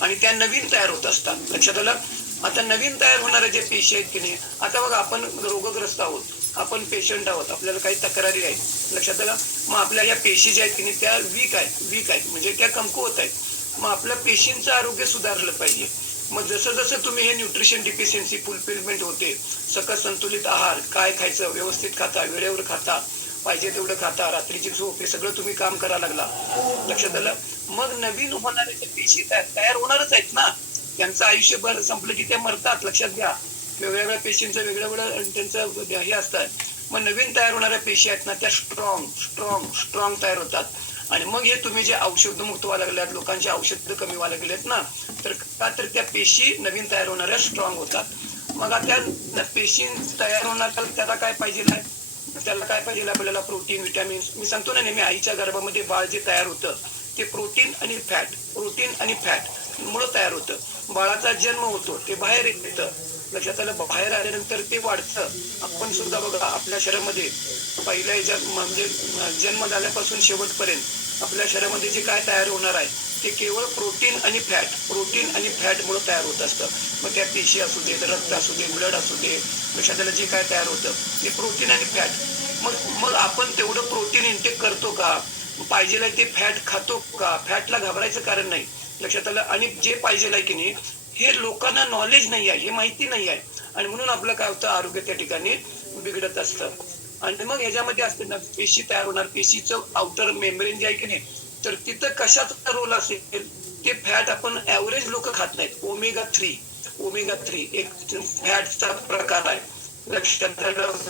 आणि त्या नवीन तयार होत असतात. लक्षात आलं? आता नवीन तयार होणारे जे पेशी आहेत की नाही आता बघा आपण रोगग्रस्त आहोत. आपण पेशंट आहोत. आपल्याला काही तक्रारी आहेत. लक्षात आलं? मग आपल्या या पेशी ज्या आहेत की नाही त्या वीक आहेत. वीक आहेत. म्हणजे त्या कमकुवत आहेत. मग आपल्या पेशींचं आरोग्य सुधारलं पाहिजे. मग जसं जसं तुम्ही हे न्यूट्रिशन डिफिशियन्सी फुलफिलमेंट होते सकस संतुलित आहार काय खायचं व्यवस्थित खाता वेळेवर खाता पाहिजे तेवढं खाता रात्रीची झोप हे सगळं तुम्ही काम करायला लागला. लक्षात आलं? मग नवीन होणारे जे पेशी तयार होणारच आहेत ना? त्यांचं आयुष्यभर संपलं की ते मरतात लक्षात घ्या. वेगवेगळ्या पेशींचं वेगळं वेगळं त्यांचं हे असतं. मग नवीन तयार होणाऱ्या पेशी आहेत ना त्या स्ट्रॉंग स्ट्रॉंग स्ट्रॉंग तयार होतात. आणि मग हे तुम्ही जे औषध मुक्त व्हायला लागल्यात लोकांचे औषध कमी व्हायला गेलेत ना तर का तर त्या पेशी नवीन तयार होणाऱ्या स्ट्रॉंग होतात. मग आता त्या पेशी तयार होणार त्याला काय पाहिजे त्याला काय पाहिजे आपल्याला प्रोटीन विटॅमिन्स मी सांगतो ना नेहमी आईच्या गर्भामध्ये बाळ जे तयार होतं ते प्रोटीन आणि फॅट प्रोटीन आणि फॅट मुळे तयार होतं. बाळाचा जन्म होतो ते बाहेर येतं. लक्षात आलं बाहेर आल्यानंतर ते वाढतं. आपण सुद्धा बघा आपल्या शरीरामध्ये पहिल्या ह्याच्यात म्हणजे जन्म झाल्यापासून शेवटपर्यंत आपल्या शरीरामध्ये जे काय तयार होणार आहे ते केवळ प्रोटीन आणि फॅट प्रोटीन आणि फॅट मुळे तयार होत असतं. मग त्या पेशी असू दे रक्त असू दे ब्लड असू दे लक्षात जे काय तयार होतं ते प्रोटीन आणि फॅट मग मग आपण तेवढं प्रोटीन इंटेक करतो का? पाहिजे ते फॅट खातो का? फॅटला घाबरायचं कारण नाही. लक्षात आलं? आणि जे पाहिजे आहे की नाही हे लोकांना नॉलेज नाही आहे हे माहिती नाही आहे. आणि म्हणून आपलं काय होतं? आरोग्य त्या ठिकाणी बिघडत असतं. आणि मग ह्याच्यामध्ये असते ना पेशी तयार होणार. पेशीचं आउटर मेम्ब्रेन जे आहे की नाही तर तिथं कशाचा रोल असेल? ते फॅट आपण ऍव्हरेज लोक खात नाहीत. ओमेगा थ्री ओमेगा थ्री एक फॅटचा प्रकार आहे. लक्षात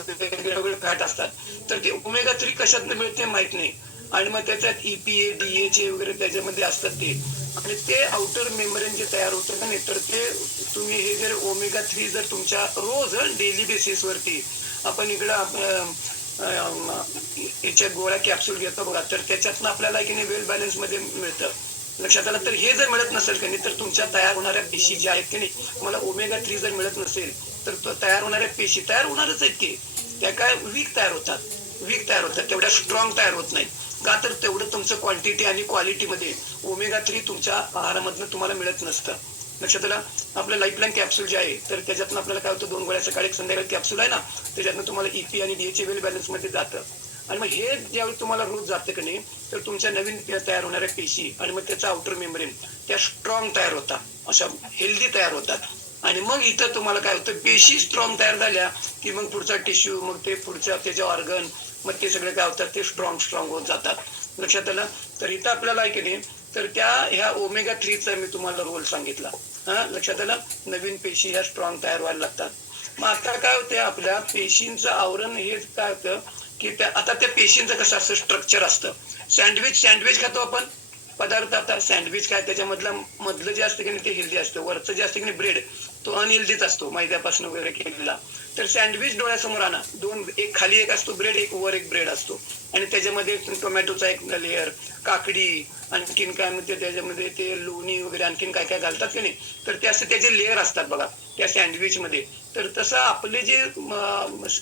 वेगवेगळे फॅट असतात. तर ते ओमेगा थ्री कशात मिळते? माहीत नाही. आणि मग त्याच्यात ईपीए डीएचए वगैरे त्याच्यामध्ये असतात ते. आणि ते आउटर मेम्ब्रेन जे तयार होतं का नाही तर ते तुम्ही हे जर ओमेगा थ्री जर तुमच्या रोज डेली बेसिस वरती आपण इकडं याच्या गोळ्या कॅप्सूल घेतो बघा तर त्याच्यातनं आपल्याला की नाही वेल बॅलन्समध्ये मिळतं. लक्षात आलं? तर हे जर मिळत नसेल की नाही तर तुमच्या तयार होणाऱ्या पेशी ज्या आहेत की नाही मला ओमेगा थ्री जर मिळत नसेल तर तयार होणाऱ्या पेशी तयार होणारच आहेत की. त्या काय वीक तयार होतात. वीक तयार होतात. तेवढ्या स्ट्रॉंग तयार होत नाहीत. का तर तेवढं तुमचं क्वांटिटी आणि क्वालिटीमध्ये ओमेगा थ्री तुमच्या आहारामधनं तुम्हाला मिळत नसतं. लक्षात आला? आपलं लाईफलाईन कॅप्सूल जे आहे तर त्याच्यातनं आपल्याला काय होतं? दोन वेळा सकाळी एक संध्याकाळी कॅप्सूल आहे ना त्याच्यातनं तुम्हाला ईपी आणि डीएचे वेल बॅलन्समध्ये जातं. आणि मग हे ज्यावेळी तुम्हाला रोज जातं की नाही तर तुमच्या नवीन तयार होणाऱ्या पेशी आणि मग त्याचा आउटर मेम्ब्रेन त्या स्ट्रॉंग तयार होतात अशा हेल्दी तयार होतात. आणि मग इथं तुम्हाला काय होतं पेशी स्ट्रॉंग तयार झाल्या की मग पुढचा टिश्यू मग ते पुढच्या त्याचे ऑर्गन मग ते सगळे काय होतात ते स्ट्रॉंग स्ट्रॉंग होत जातात. लक्षात आलं? तर इथं आपल्याला आहे की नाही तर त्या ह्या ओमेगा थ्रीचा मी तुम्हाला रोल सांगितला. हा? लक्षात आलं? नवीन पेशी ह्या स्ट्रॉंग तयार व्हायला लागतात. मग आता काय होतं आपल्या पेशींचं आवरण हे काय होतं की त्या आता त्या पेशींचं कसं असतं स्ट्रक्चर असतं. सँडविच सँडविच खातो आपण. पदार्थ आता सँडविच काय त्याच्यामधलं मधलं जे असतं की नाही ते हेल्दी असतं. वरचं जे असतं की नाही ब्रेड तो अनहेल्दीच असतो मैद्यापासून वगैरे केलेला. तर सँडविच डोळ्यासमोर आणा. दोन एक खाली एक असतो ब्रेड एक वर एक ब्रेड असतो. आणि त्याच्यामध्ये टोमॅटोचा एक लेअर काकडी आणखीन काय म्हणते त्याच्यामध्ये ते लोणी वगैरे आणखीन काय काय घालतात की नाही? तर ते असे त्याचे लेअर असतात बघा त्या सँडविच मध्ये. तर तसं आपले जे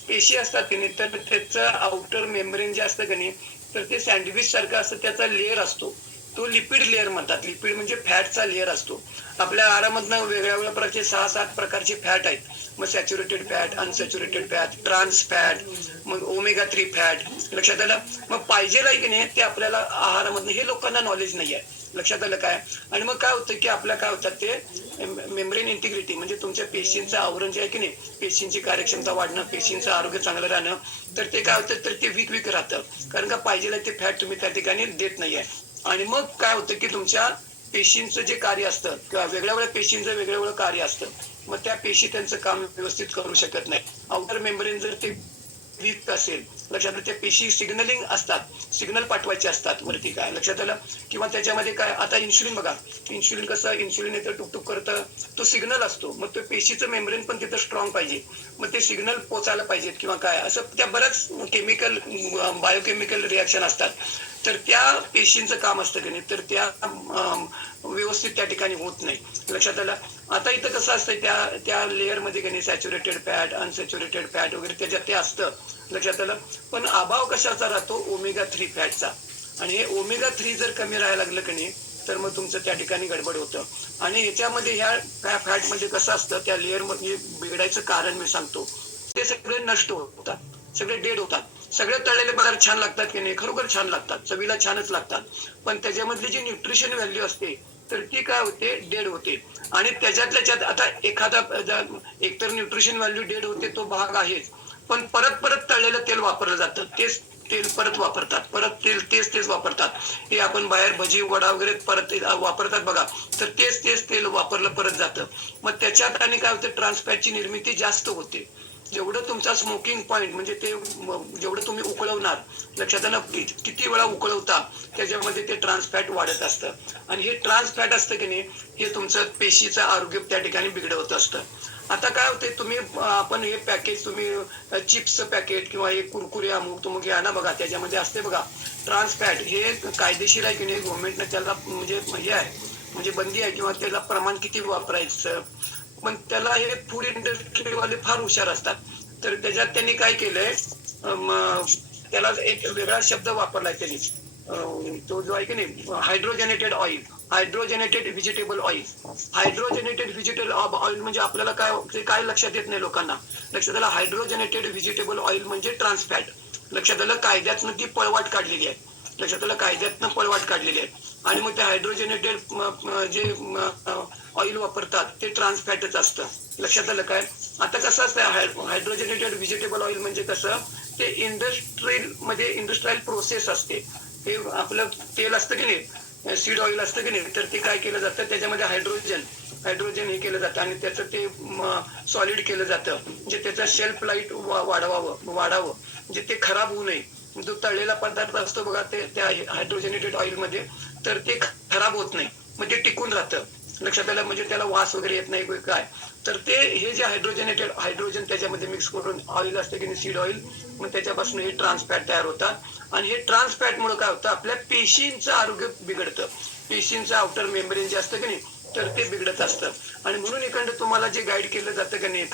पेशी असतात की नाही तर त्याचं आउटर मेम्ब्रेन जे असतं की नाही तर ते सँडविच सारखं असतं त्याचा लेअर असतो. तो लिपिड लेअर म्हणतात. लिपिड म्हणजे फॅटचा लेअर असतो. आपल्या आहारामधनं वेगळ्या वेगळ्या प्रकारचे सहा सात प्रकारचे फॅट आहेत. मग saturated fat unsaturated fat trans fat मग ओमेगा थ्री फॅट लक्षात आलं? मग पाहिजे आहे की नाही ते आपल्याला आहारामधनं हे लोकांना नॉलेज नाही आहे लक्षात आलं काय? आणि मग काय होतं की आपल्या काय होतात ते मेम्ब्रेन इंटिग्रिटी म्हणजे तुमच्या पेशींचं आवरण जे आहे की नाही पेशींची कार्यक्षमता वाढणं पेशींचं आरोग्य चांगलं राहणं तर ते काय होतं? तर ते वीक वीक राहतं. कारण का पाहिजे ते फॅट तुम्ही त्या ठिकाणी देत नाहीये. आणि मग काय होतं की तुमच्या पेशींचं जे कार्य असतं किंवा वेगळ्या वेगळ्या पेशींचं वेगळं वेगळं कार्य असतं मग त्या पेशी त्यांचं काम व्यवस्थित करू शकत नाही. आउटर मेम्ब्रेन जर ते वीक असेल लक्षात आलं त्या पेशी सिग्नलिंग असतात. सिग्नल पाठवायचे असतात. म्हणजे वरती काय? लक्षात आलं? किंवा त्याच्यामध्ये काय? आता इन्शुलिन बघा. इन्शुलिन कसं? इन्शुलिन येतं टुकटुक करतं. तो सिग्नल असतो. मग तो पेशीचं मेम्ब्रेन पण तिथं स्ट्रॉंग पाहिजे. मग ते सिग्नल पोचायला पाहिजेत किंवा काय? असं त्या बऱ्याच केमिकल बायोकेमिकल रिॲक्शन असतात. तर त्या पेशींचं काम असतं की नाही? तर त्या व्यवस्थित त्या ठिकाणी होत नाही. लक्षात आलं? आता इथं कसं असतं त्या त्या लेअरमध्ये की नाही? सॅच्युरेटेड फॅट अनसॅच्युरेटेड फॅट वगैरे त्याच्यात ते असतं. लक्षात आलं. पण अभाव कशाचा राहतो? ओमेगा थ्री फॅटचा आणि हे ओमेगा थ्री जर कमी राहायला लागलं की नाही तर मग तुमचं त्या ठिकाणी गडबड होतं. आणि याच्यामध्ये ह्या फॅटमध्ये कसं असतं? त्या लेअरमध्ये बिघडायचं कारण मी सांगतो. ते सगळे नष्ट होतात. सगळे डेड होतात. सगळे तळलेले पदार्थ छान लागतात की नाही? खरोखर छान लागतात. चवीला छानच लागतात. पण त्याच्यामधली जी न्यूट्रिशन व्हॅल्यू असते तर ती काय होते? डेड होते. आणि त्याच्यातल्या आता एखादा एकतर न्यूट्रिशन व्हॅल्यू डेड होते तो भाग आहेच. पण परत परत तळलेलं तेल वापरलं जातं. तेच तेल परत वापरतात. परत तेल तेच तेच वापरतात. हे आपण बाहेर भजी वडा वगैरे परत वापरतात बघा. तर तेच तेच तेल वापरलं परत जातं. मग त्याच्यात आणि काय होतं? ट्रान्सफॅटची निर्मिती जास्त होते. जेवढं तुमचा स्मोकिंग पॉईंट म्हणजे ते जेवढं तुम्ही उकळवणार लक्षात ना किती वेळा उकळवता त्याच्यामध्ये ते ट्रान्सफॅट वाढत असतं. आणि हे ट्रान्सफॅट असतं की नाही? हे तुमचं पेशीचं आरोग्य त्या ठिकाणी बिघडवत असतं. आता काय होते तुम्ही आपण हे पॅकेज तुम्ही चिप्सचं पॅकेट किंवा हे कुरकुरे अमुक तुमुक घ्या ना बघा त्याच्यामध्ये असते बघा. ट्रान्सफॅट हे कायदेशीर आहे की नाही गव्हर्नमेंटनं त्याला म्हणजे हे आहे म्हणजे बंदी आहे किंवा त्याला प्रमाण किती वापरायचं. पण त्याला हे फूड इंडस्ट्रीवाले फार हुशार असतात. तर त्याच्यात त्यांनी काय केलंय त्याला एक वेगळा शब्द वापरलाय त्यांनी. तो जो आहे की नाही hydrogenated oil hydrogenated vegetable oil hydrogenated vegetable oil म्हणजे आपल्याला काय ते काय लक्षात येत नाही लोकांना. लक्षात आलं हायड्रोजनेटेड व्हेजिटेबल ऑइल म्हणजे ट्रान्सफॅट लक्षात आलं कायद्यातनं ती पळवाट काढलेली आहे. लक्षात आलं कायद्यातनं पळवाट काढलेली आहे. आणि मग ते हायड्रोजनेटेड जे ऑइल वापरतात ते ट्रान्सफॅटच असतं. लक्षात आलं काय? आता कसं असतं हायड्रोजनेटेड व्हेजिटेबल ऑइल म्हणजे कसं? ते इंडस्ट्रियलमध्ये इंडस्ट्रियल प्रोसेस असते. हे आपलं तेल असतं की नाही सीड ऑइल असतं की नाही तर ते काय केलं जातं? त्याच्यामध्ये हायड्रोजन हायड्रोजन हे केलं जातं आणि त्याचं ते सॉलिड केलं जातं. म्हणजे त्याचा शेल्फ लाइट वाढवावं वाढावं. म्हणजे ते खराब होऊ नये. जो तळलेला पदार्थ असतो बघा ते त्या हायड्रोजनेटेड ऑइलमध्ये तर ते खराब होत नाही. मग ते टिकून राहतं. लक्षात आलं म्हणजे त्याला वास वगैरे येत नाही काय? तर ते हे जे हायड्रोजनेटेड हायड्रोजन त्याच्यामध्ये मिक्स करून ऑइल असतं की सीड ऑइल मग त्याच्यापासून हे ट्रान्सफॅट तयार होतात. आणि हे ट्रान्सफॅटमुळे काय होतं आपल्या पेशींचं आरोग्य बिघडतं. पेशींचं आउटर मेम्ब्रेन जे असतं की नाही तर ते बिघडत असतं. आणि म्हणून इकडं तुम्हाला जे गाईड केलं जातं की नाही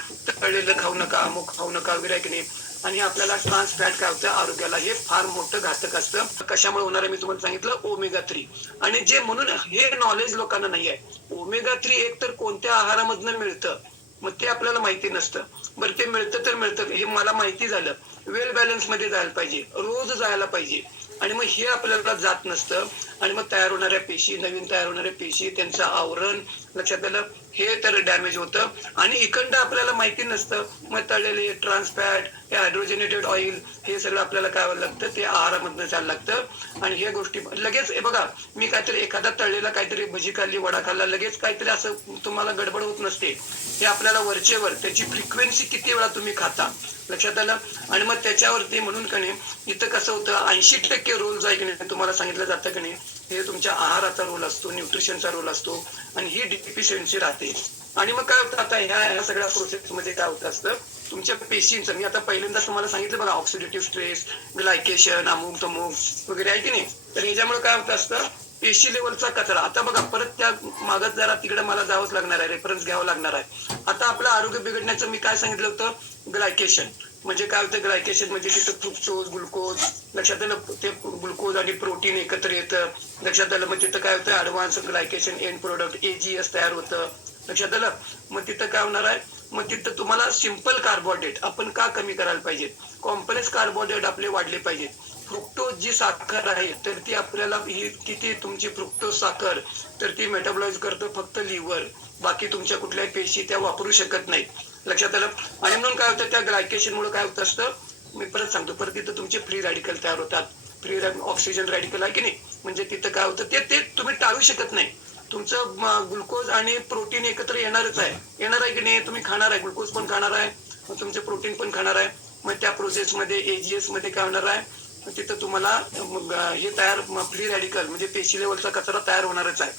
तळलेलं खाऊ नका अमुक खाऊ नका वगैरे आहे की नाही आणि आपल्याला ट्रान्स फॅट काय होतं? आरोग्याला हे फार मोठं घातक असतं. कशामुळे होणार आहे मी तुम्हाला सांगितलं? ओमेगा थ्री आणि जे म्हणून हे नॉलेज लोकांना नाही आहे. ओमेगा थ्री एक तर कोणत्या आहारामधनं मिळतं? मग ते आपल्याला माहिती नसतं. बरं ते मिळतं तर मिळतं. हे मला माहिती झालं. वेल बॅलन्समध्ये जायला पाहिजे. रोज जायला पाहिजे. आणि मग हे आपल्याला जात नसतं. आणि मग तयार होणाऱ्या पेशी नवीन तयार होणाऱ्या पेशी त्यांचं आवरण लक्षात आलं? हे तर डॅमेज होतं. आणि इकडं आपल्याला माहिती नसतं. मग तळलेले ट्रान्सफॅट हे हायड्रोजनेटेड ऑइल हे सगळं आपल्याला काय लागतं? ते आहारामधनं जायला लागतं. आणि हे गोष्टी लगेच हे बघा मी काहीतरी एखादा तळलेला काहीतरी भजी खाल्ली वडा खाल्ला लगेच काहीतरी असं तुम्हाला गडबड होत नसते. हे आपल्याला वरचेवर त्याची फ्रिक्वेन्सी किती वेळा तुम्ही खाता? लक्षात आलं? आणि मग त्याच्यावरती म्हणून का नाही इथं कसं होतं ऐंशी टक्के रोल आहे की नाही तुम्हाला सांगितलं जातं कणे नाही हे तुमच्या आहाराचा रोल असतो न्यूट्रिशनचा रोल असतो आणि ही डिफिशियन्सी राहते. आणि मग काय होतं आता ह्या ह्या सगळ्या प्रोसेस मध्ये काय होत असतं तुमच्या पेशींचं मी आता पहिल्यांदा तुम्हाला सांगितलं बघा ऑक्सिडेटिव्ह स्ट्रेस ग्लायकेशन अमुक तमुक वगैरे आहे की नाही? तर ह्याच्यामुळे काय होत असतं पेशी लेवलचा कचरा. आता बघा परत त्या मागत जरा तिकडे मला जावंच लागणार आहे रेफरन्स घ्यावं लागणार आहे. आता आपलं आरोग्य बिघडण्याचं मी काय सांगितलं होतं ग्लायकेशन म्हणजे काय होतं ग्लायकेशन म्हणजे तिथं फ्रुक्टोज ग्लुकोज लक्षात आलं ते ग्लुकोज आणि प्रोटीन एकत्र येतं. लक्षात आलं मग तिथं काय होतं? Advanced glycation end product AGEs तयार होतं. लक्षात आलं? मग तिथं काय होणार आहे? मग तिथं तुम्हाला सिंपल कार्बोहायड्रेट आपण का कमी करायला पाहिजे कॉम्प्लेक्स कार्बोहायड्रेट आपले वाढले पाहिजेत. फ्रुक्टोज जी साखर आहे तर ती आपल्याला ही किती तुमची फ्रुक्टोज साखर तर ती मेटाबॉलाइज करतं फक्त लिव्हर बाकी तुमच्या कुठल्याही पेशी त्या वापरू शकत नाहीत. लक्षात आलं? आणि म्हणून काय होतं? त्या ग्लायकेशन मुळे काय होत असतं? मी परत सांगतो परत तिथं तुमचे फ्री रॅडिकल तयार होतात. फ्री ऑक्सिजन रॅडिकल आहे की नाही? म्हणजे तिथं काय होतं ते ते तुम्ही टाळू शकत नाही. तुमचं ग्लुकोज आणि प्रोटीन एकत्र येणारच आहे. येणार आहे की नाही तुम्ही खाणार आहे. ग्लुकोज पण खाणार आहे. मग तुमचं प्रोटीन पण खाणार आहे. मग त्या प्रोसेसमध्ये एजीएसमध्ये काय होणार आहे? तिथं तुम्हाला हे तयार फ्री रॅडिकल म्हणजे पेशी लेवलचा कचरा तयार होणारच आहे.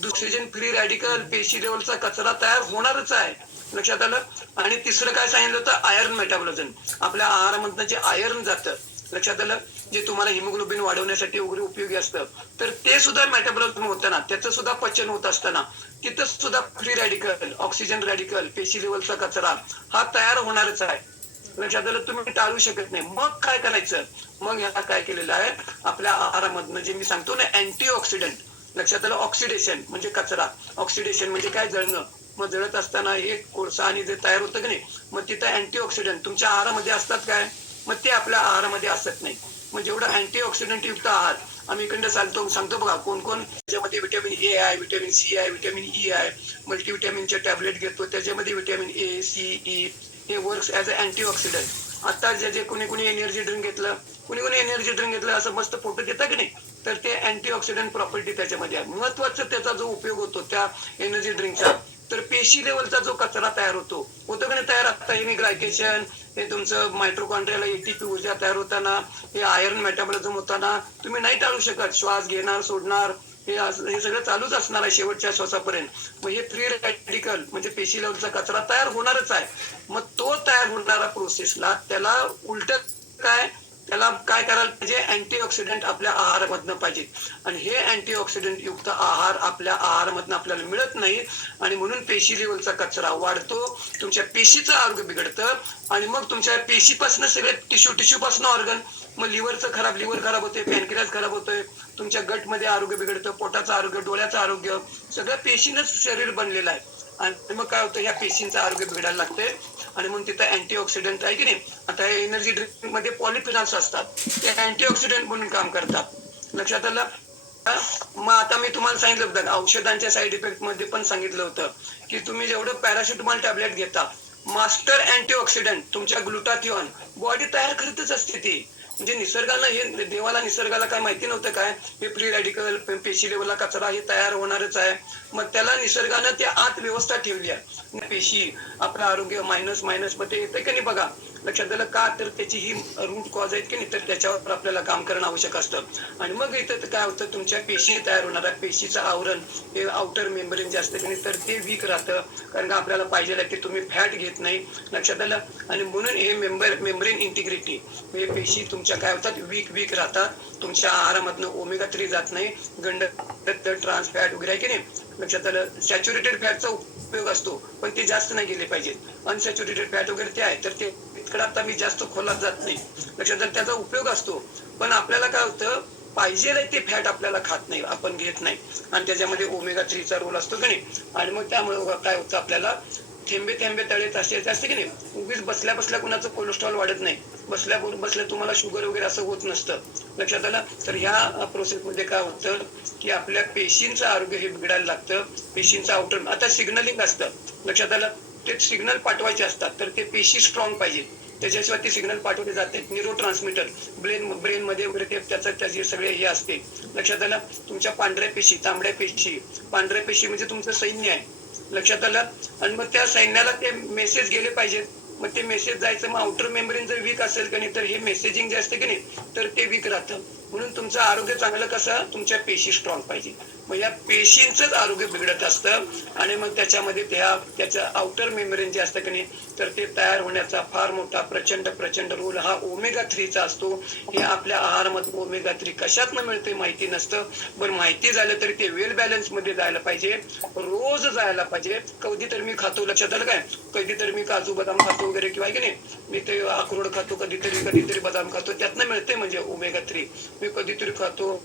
दुसरी फ्री रॅडिकल पेशी लेवलचा कचरा तयार होणारच आहे. लक्षात आलं? आणि तिसरं काय सांगितलं होतं? आयर्न मेटाबॉलिझम आपल्या आहारामधनं जे आयर्न जातं लक्षात आलं? जे तुम्हाला हिमोग्लोबिन वाढवण्यासाठी वगैरे उपयोगी असतं. तर ते सुद्धा मेटाबॉलिझम होतं ना. त्याचं सुद्धा पचन होत असताना. तिथं सुद्धा फ्री रॅडिकल ऑक्सिजन रॅडिकल पेशी लेवलचा कचरा हा तयार होणारच आहे. लक्षात आलं? तुम्ही टाळू शकत नाही. मग काय करायचं? मग ह्याला काय केलेलं आहे? आपल्या आहारामधनं जे मी सांगतो ना अँटी ऑक्सिडंट लक्षात आलं? ऑक्सिडेशन म्हणजे कचरा. ऑक्सिडेशन म्हणजे काय? जळणं. मग जळत असताना हे कोळसा आणि जे तयार होतं की नाही मग तिथं अँटीऑक्सिडंट तुमच्या आहारामध्ये असतात काय? मग ते आपल्या आहारामध्ये असत नाही. मग जेवढं अँटीऑक्सिडंट युक्त आहार आम्ही इकडं चालतो सांगतो बघा कोण कोण त्याच्यामध्ये विटॅमिन ए आहे विटॅमिन सी आहे विटॅमिन ई e आहे. मल्टीविटॅमिनचे टॅबलेट घेतो त्याच्यामध्ये विटॅमिन ए सी ई हे वर्क्स ॲज अ अँटीऑक्सिडंट आता जे जे कोणी कोणी एनर्जी ड्रिंक घेतलं कुणी कोणी एनर्जी ड्रिंक घेतलं असं मस्त फोटो देतं की नाही तर ते अँटीऑक्सिडंट प्रॉपर्टी त्याच्यामध्ये आहे. महत्त्वाचा त्याचा जो उपयोग होतो त्या एनर्जी ड्रिंकचा तर पेशी लेवलचा जो कचरा तयार होतो होतो नाही तयार आता हे ग्लायकेशन हे तुमचं मायट्रोकॉन्ड्रियाला एटीपी ऊर्जा तयार होताना हे आयर्न मेटाबॉलिझम होताना तुम्ही नाही टाळू शकत. श्वास घेणार सोडणार हे हे सगळं चालूच असणार आहे शेवटच्या श्वासापर्यंत. मग हे फ्री रॅडिकल म्हणजे पेशी लेवलचा कचरा तयार होणारच आहे. मग तो तयार होणारा प्रोसेसला त्याला उलट काय? त्याला काय करायला पाहिजे? अँटीऑक्सिडंट आपल्या आहारामधनं पाहिजे. आणि हे अँटीऑक्सिडंट युक्त आहार आपल्या आहारामधनं आपल्याला मिळत नाही. आणि म्हणून पेशी लेवलचा कचरा वाढतो. तुमच्या पेशीचं आरोग्य बिघडतं. आणि मग तुमच्या पेशीपासून सगळे टिश्यू टिश्यू पासून ऑर्गन मग लिव्हरचं खराब लिव्हर खराब होते पॅनक्रियाज खराब होतोय. तुमच्या गटमध्ये आरोग्य बिघडतं पोटाचं आरोग्य डोळ्याचं आरोग्य. सगळं पेशीनच शरीर बनलेलं आहे. आणि मग काय होतं या पेशींचं आरोग्य बिघडायला लागते आणि म्हणून तिथं अँटीऑक्सिडंट आहे की नाही आता एनर्जी ड्रिंकमध्ये पॉलिफिनॉल्स असतात. ते अँटीऑक्सिडंट म्हणून काम करतात. लक्षात आलं? मग आता मी तुम्हाला सांगितलं होतं औषधांच्या साईड इफेक्टमध्ये पण सांगितलं होतं की तुम्ही जेवढं पॅरासिटमॉल टॅबलेट घेता मास्टर अँटीऑक्सिडंट तुमच्या ग्लुटाथिऑन बॉडी तयार करतच असते ती. म्हणजे निसर्गाला हे देवाला निसर्गाला काय माहिती नव्हतं काय? हे फ्री रॅडिकल पेशी लेवलला कचरा हे तयार होणारच आहे. मग त्याला निसर्गानं त्या आत व्यवस्था ठेवली आहे. पेशी आपलं आरोग्य मायनस मायनसमध्ये येते की नाही बघा? लक्षात आलं का? तर त्याची ही रूट कॉज आहेत की नाही तर त्याच्यावर आपल्याला काम करणं आवश्यक असतं. आणि मग इथं काय होतं तुमच्या पेशी तयार होणारा. पेशीचं आवरण हे आउटर मेम्ब्रेन जे असतं की नाही तर ते वीक राहतं. कारण का आपल्याला पाहिजे की ते तुम्ही फॅट घेत नाही. लक्षात आलं? आणि म्हणून हे मेंबर मेंब्रेन इंटिग्रिटी हे पेशी तुमच्या काय होतात? वीक वीक राहतात. तुमच्या आहारामधनं ओमेगा थ्री जात नाही. गंड ट्रान्स फॅट वगैरे आहे की नाही? लक्षात आलं? सॅच्युरेटेड फॅटचा उपयोग असतो. पण ते जास्त नाही गेले पाहिजेत. अनसॅच्युरेटेड फॅट वगैरे ते आहे तर ते इतकडे आता मी जास्त खोलात जात नाही. लक्षात आलं त्याचा उपयोग असतो. पण आपल्याला काय होतं पाहिजे ते फॅट आपल्याला खात नाही आपण घेत नाही. आणि त्याच्यामध्ये ओमेगा थ्रीचा रोल असतो की नाही? आणि मग त्यामुळे काय होतं आपल्याला थेंबे थेंबे तळेत असे असते की नाही? उगीच बसल्या बसल्या कुणाचं कोलेस्ट्रॉल वाढत नाही. बसल्या बसल्या तुम्हाला शुगर वगैरे असं होत नसतं. लक्षात आलं? तर ह्या प्रोसेसमध्ये काय होतं की आपल्या पेशींचं आरोग्य हे बिघडायला लागतं. पेशींचं आउटर आता सिग्नलिंग असतं. लक्षात आलं? ते सिग्नल पाठवायचे असतात तर ते पेशी स्ट्रॉंग पाहिजे त्याच्याशिवाय ते सिग्नल पाठवले जाते न्यूरो ट्रान्समिटर ब्रेन ब्रेन मध्ये वगैरे ते त्याचं त्याचे सगळे हे असते. लक्षात आलं तुमच्या पांढऱ्या पेशी तांबड्या पेशी. पांढऱ्या पेशी म्हणजे तुमचं सैन्य आहे. लक्षात आलं? आणि मग त्या सैन्याला ते मेसेज गेले पाहिजेत. मग ते मेसेज जायचं मग आउटर मेम्ब्रेन जर वीक असेल का नाही तर हे मेसेजिंग जे असते की नाही तर ते वीक राहतं. म्हणून तुमचं आरोग्य चांगलं कसं? तुमच्या पेशी स्ट्रॉंग पाहिजे. मग या पेशींचंच आरोग्य बिघडत असतं आणि मग त्याच्यामध्ये त्या त्याचं आउटर मेम्ब्रेन जे असतं की नाही तर ते तयार होण्याचा फार मोठा प्रचंड प्रचंड रोल हा ओमेगा थ्रीचा असतो. हे आपल्या आहारामध्ये ओमेगा थ्री कशातनं मिळते माहिती नसतं. पण माहिती झालं तरी ते वेल बॅलन्समध्ये जायला पाहिजे. रोज जायला पाहिजे. कधी तर मी खातो लक्षात आलं काय? कधी तर मी काजू बदाम खातो वगैरे किंवा की नाही? मी ते अक्रोड खातो कधीतरी कधीतरी बदाम खातो. त्यातनं मिळते म्हणजे ओमेगा थ्री मी कधीतरी खातो.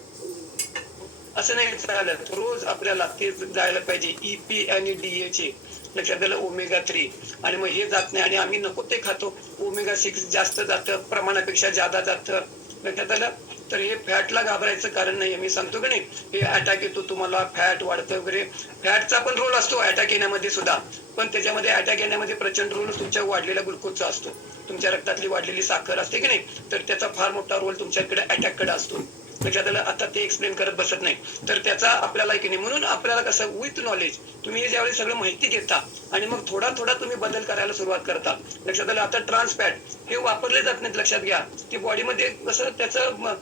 असं नाही चालत. रोज आपल्याला ते जायला पाहिजे. ईपी आणि डीए चे. लक्षात आलं? ओमेगा थ्री आणि मग हे जात नाही. आणि आम्ही नको ते खातो. ओमेगा सिक्स जास्त जातं. प्रमाणापेक्षा जादा जातं. लक्षात आलं? तर हे फॅटला घाबरायचं कारण नाही मी सांगतो की नाही हे अटॅक येतो तुम्हाला फॅट वाढतं वगैरे. फॅटचा पण रोल असतो अटॅक येण्यामध्ये सुद्धा. पण त्याच्यामध्ये अटॅक येण्यामध्ये प्रचंड रोल तुमच्या वाढलेल्या ग्लुकोजचा असतो. तुमच्या रक्तातली वाढलेली साखर असते की नाही तर त्याचा फार मोठा रोल तुमच्याकडे अटॅककडे असतो. म्हणजे लक्षात आता ते एक्सप्लेन करत बसत नाही. तर त्याचा आपल्याला की नाही म्हणून आपल्याला कसं विथ नॉलेज तुम्ही हे ज्यावेळी सगळं माहिती घेता आणि मग थोडा थोडा तुम्ही बदल करायला सुरुवात करता. लक्षात आलं आता ट्रान्सपॅट हे वापरले जात नाहीत लक्षात घ्या. की बॉडीमध्ये कसं त्याचं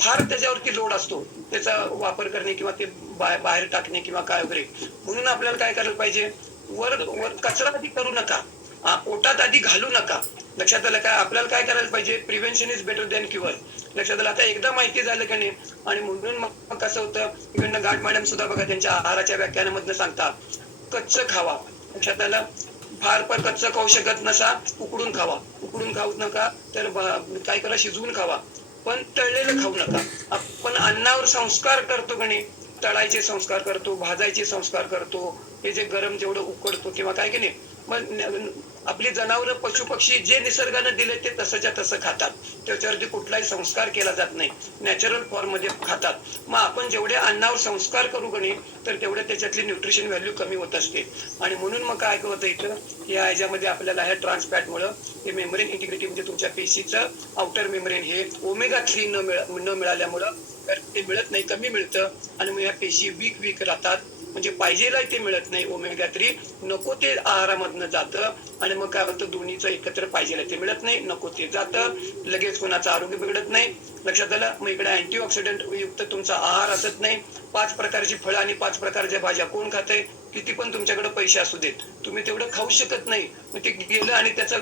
फार त्याच्यावरती लोड असतो. त्याचा वापर करणे किंवा ते बाहेर बाहेर टाकणे किंवा काय वगैरे. म्हणून आपल्याला काय करायला पाहिजे? वर वर कचरा कधी करू नका. पोटात आधी घालू नका. लक्षात आलं काय आपल्याला काय करायला पाहिजे? Prevention is better than cure लक्षात आलं? आता एकदा माहिती झालं का नाही? आणि म्हणून मग कसं होतं? इकडनं घाट मॅडम सुद्धा बघा त्यांच्या आहाराच्या व्याख्यानामधनं सांगतात. कच्च खावा. लक्षात आलं? फार पण कच्च खाऊ शकत नसा उकडून खावा. उकडून खाऊ नका तर काय करा? शिजवून खावा. पण तळलेलं खाऊ नका. आपण अन्नावर संस्कार करतो का नाही? तळायचे संस्कार करतो भाजायचे संस्कार करतो. हे जे गरम जेवढं उकडतो किंवा काय की नाही? आपली जनावरं पशु पक्षी जे निसर्गानं दिले ते तसंच्या तसं खातात. त्याच्यावरती कुठलाही संस्कार केला जात नाही. नॅचरल फॉर्ममध्ये खातात. मग आपण जेवढे अन्नावर संस्कार करू गणी तर तेवढे त्याच्यातली न्यूट्रिशन व्हॅल्यू कमी होत असते. आणि म्हणून मग काय होतं इथं? या ह्याच्यामध्ये आपल्याला ह्या ट्रान्सपॅटमुळं हे मेम्ब्रेन इंटिग्रिटी म्हणजे तुमच्या पेशीचं आउटर मेम्ब्रेन हे ओमेगा थ्री न मिळा न मिळाल्यामुळं ते मिळत नाही कमी मिळतं. आणि मग या पेशी वीक वीक राहतात. म्हणजे पाहिजेला ते मिळत नाही ओमेगा थ्री नको ते आहारामधनं जातं. आणि मग काय होतं दोन्हीचं एकत्र पाहिजेला ते मिळत नाही. नको ते जातं. लगेच कोणाचं आरोग्य बिघडत नाही. लक्षात आलं? मग इकडे अँटीऑक्सिडंट युक्त तुमचा आहार असत नाही. पाच प्रकारची फळं आणि पाच प्रकारच्या भाज्या कोण खातंय? किती पण तुमच्याकडे पैसे असू देत. तुम्ही तेवढं खाऊ शकत नाही. मग ते गेलं आणि त्याचा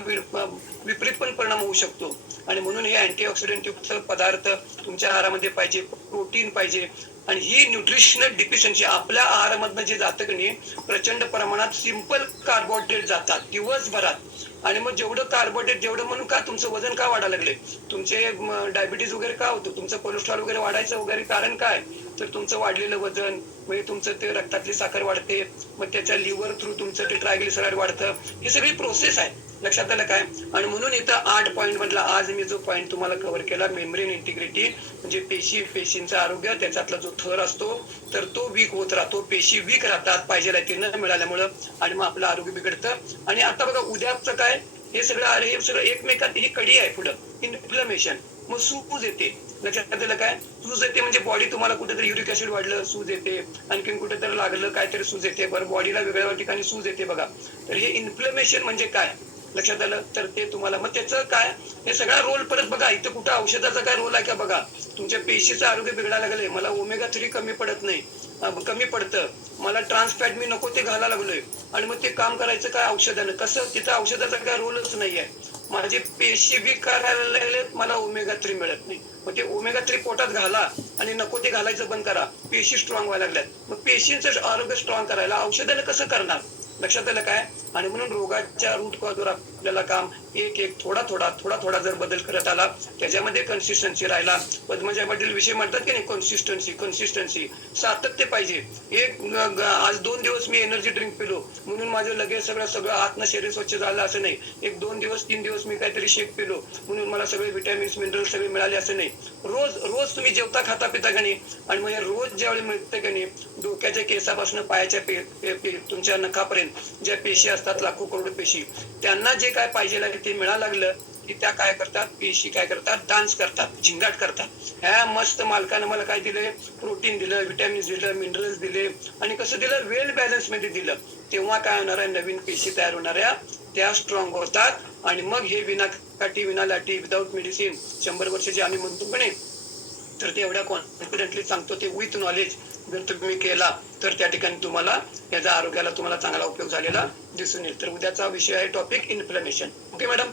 विपरीत पण परिणाम होऊ शकतो. आणि म्हणून हे अँटीऑक्सिडंट युक्त पदार्थ तुमच्या आहारामध्ये पाहिजे. प्रोटीन पाहिजे. आणि ही न्यूट्रिशनल डिफिशियन्सी आपल्या आहारामधनं जे जातं की नाही प्रचंड प्रमाणात सिंपल कार्बोहायड्रेट जातात दिवसभरात. आणि मग जेवढं कार्बोहायड्रेट जेवढं म्हणून का तुमचं वजन का वाढायला लागले तुमचे डायबिटीज वगैरे का होतं? तुमचं कोलेस्ट्रॉल वगैरे वाढायचं वगैरे कारण काय? तर तुमचं वाढलेलं वजन म्हणजे तुमचं ते रक्तातली साखर वाढते मग त्याच्या लिव्हर थ्रू तुमचं ते ट्रायग्लिसराईड वाढतं ही सगळी प्रोसेस आहे. लक्षात आलं काय? आणि म्हणून इथं आठ पॉईंट मधला आज मी जो पॉईंट तुम्हाला कव्हर केला मेम्ब्रेन इंटिग्रिटी म्हणजे पेशी पेशींचं आरोग्य त्याच्यातला जो थर असतो तर तो वीक होत राहतो. पेशी वीक राहतात पाहिजे ते न मिळाल्यामुळं. आणि मग आपलं आरोग्य बिघडतं. आणि आता बघा उद्याचं काय? हे सगळं अरे हे सगळं एकमेकात ही कडी आहे पुढं. इन्फ्लमेशन मग सूज येते. लक्षात आलं काय? सूज येते म्हणजे बॉडी तुम्हाला कुठेतरी युरिक ऍसिड वाढलं सूज येते. आणखीन कुठेतरी लागलं काहीतरी सूज येते. बरं बॉडीला वेगळ्या ठिकाणी सूज येते बघा. तर हे इन्फ्लमेशन म्हणजे काय? लक्षात आलं? तर ते तुम्हाला मग त्याचं काय? हे सगळा रोल परत बघा. इथं कुठं औषधाचा काय रोल आहे का बघा? तुमच्या पेशीचं आरोग्य बिघडायला लागलंय. मला ओमेगा थ्री कमी पडत नाही. कमी पडतं. मला ट्रान्सफॅट मी नको ते घालायला लागलोय. आणि मग ते काम करायचं काय औषधानं? कसं? तिथं औषधाचा काय रोलच नाहीये माझे पेशी बी करायला लागले मला ओमेगा थ्री मिळत नाही. मग ते ओमेगा थ्री पोटात घाला आणि नको ते घालायचं बंद करा. पेशी स्ट्रॉंग व्हायला लागल्यात. मग पेशींचं आरोग्य स्ट्रॉंग करायला औषधानं कसं करणार? लक्षात आलं काय? आणि म्हणून रोगाच्या रूट कॉजवर आपल्याला काम एक एक थोडा थोडा थोडा थोडा जर बदल करत आला त्याच्यामध्ये कन्सिस्टन्सी राहिला. पद्मजा पाटील विषय म्हणतात की नाही कन्सिस्टन्सी कन्सिस्टन्सी सातत्य पाहिजे. एक आज दोन दिवस मी एनर्जी ड्रिंक पिलो. म्हणून माझं लगेच सगळं सगळं आतनं शरीर स्वच्छ झालं असं नाही. एक दोन दिवस तीन दिवस मी काहीतरी शेक पिलो. म्हणून मला सगळे विटॅमिन्स मिनरल सगळे मिळाले असं नाही. रोज रोज तुम्ही जेवता खाता पिता का नाही? आणि मग रोज ज्यावेळी मिळतं का नाही डोक्याच्या केसापासून पायाच्या पे, तुमच्या नखापर्यंत ज्या पेशी असतात लाखो करोड पेशी त्यांना जे काय पाहिजे ते मिळा लागलं की त्या काय करतात? पेशी काय करतात? डान्स करतात झिंगाट करतात. ह्या मस्त मालकानं मला काय दिले? प्रोटीन दिलं व्हिटॅमिन्स दिलं मिनरल्स दिले आणि कसं दिलं? वेल बॅलन्समध्ये दिलं. तेव्हा काय होणार आहे? नवीन पेशी तयार होणाऱ्या त्या स्ट्रॉंग होतात. आणि मग हे विना काठी विना लाठी विदाऊट मेडिसिन शंभर वर्षाचे आम्ही म्हणतो पण तर ते एवढ्या कॉन्फिडेंटली सांगतो ते विथ नॉलेज जर तुम्ही केला तर त्या ठिकाणी तुम्हाला याचा आरोग्याला तुम्हाला चांगला उपयोग झालेला दिसून येईल. तर उद्याचा विषय आहे टॉपिक इन्फ्लमेशन ओके मॅडम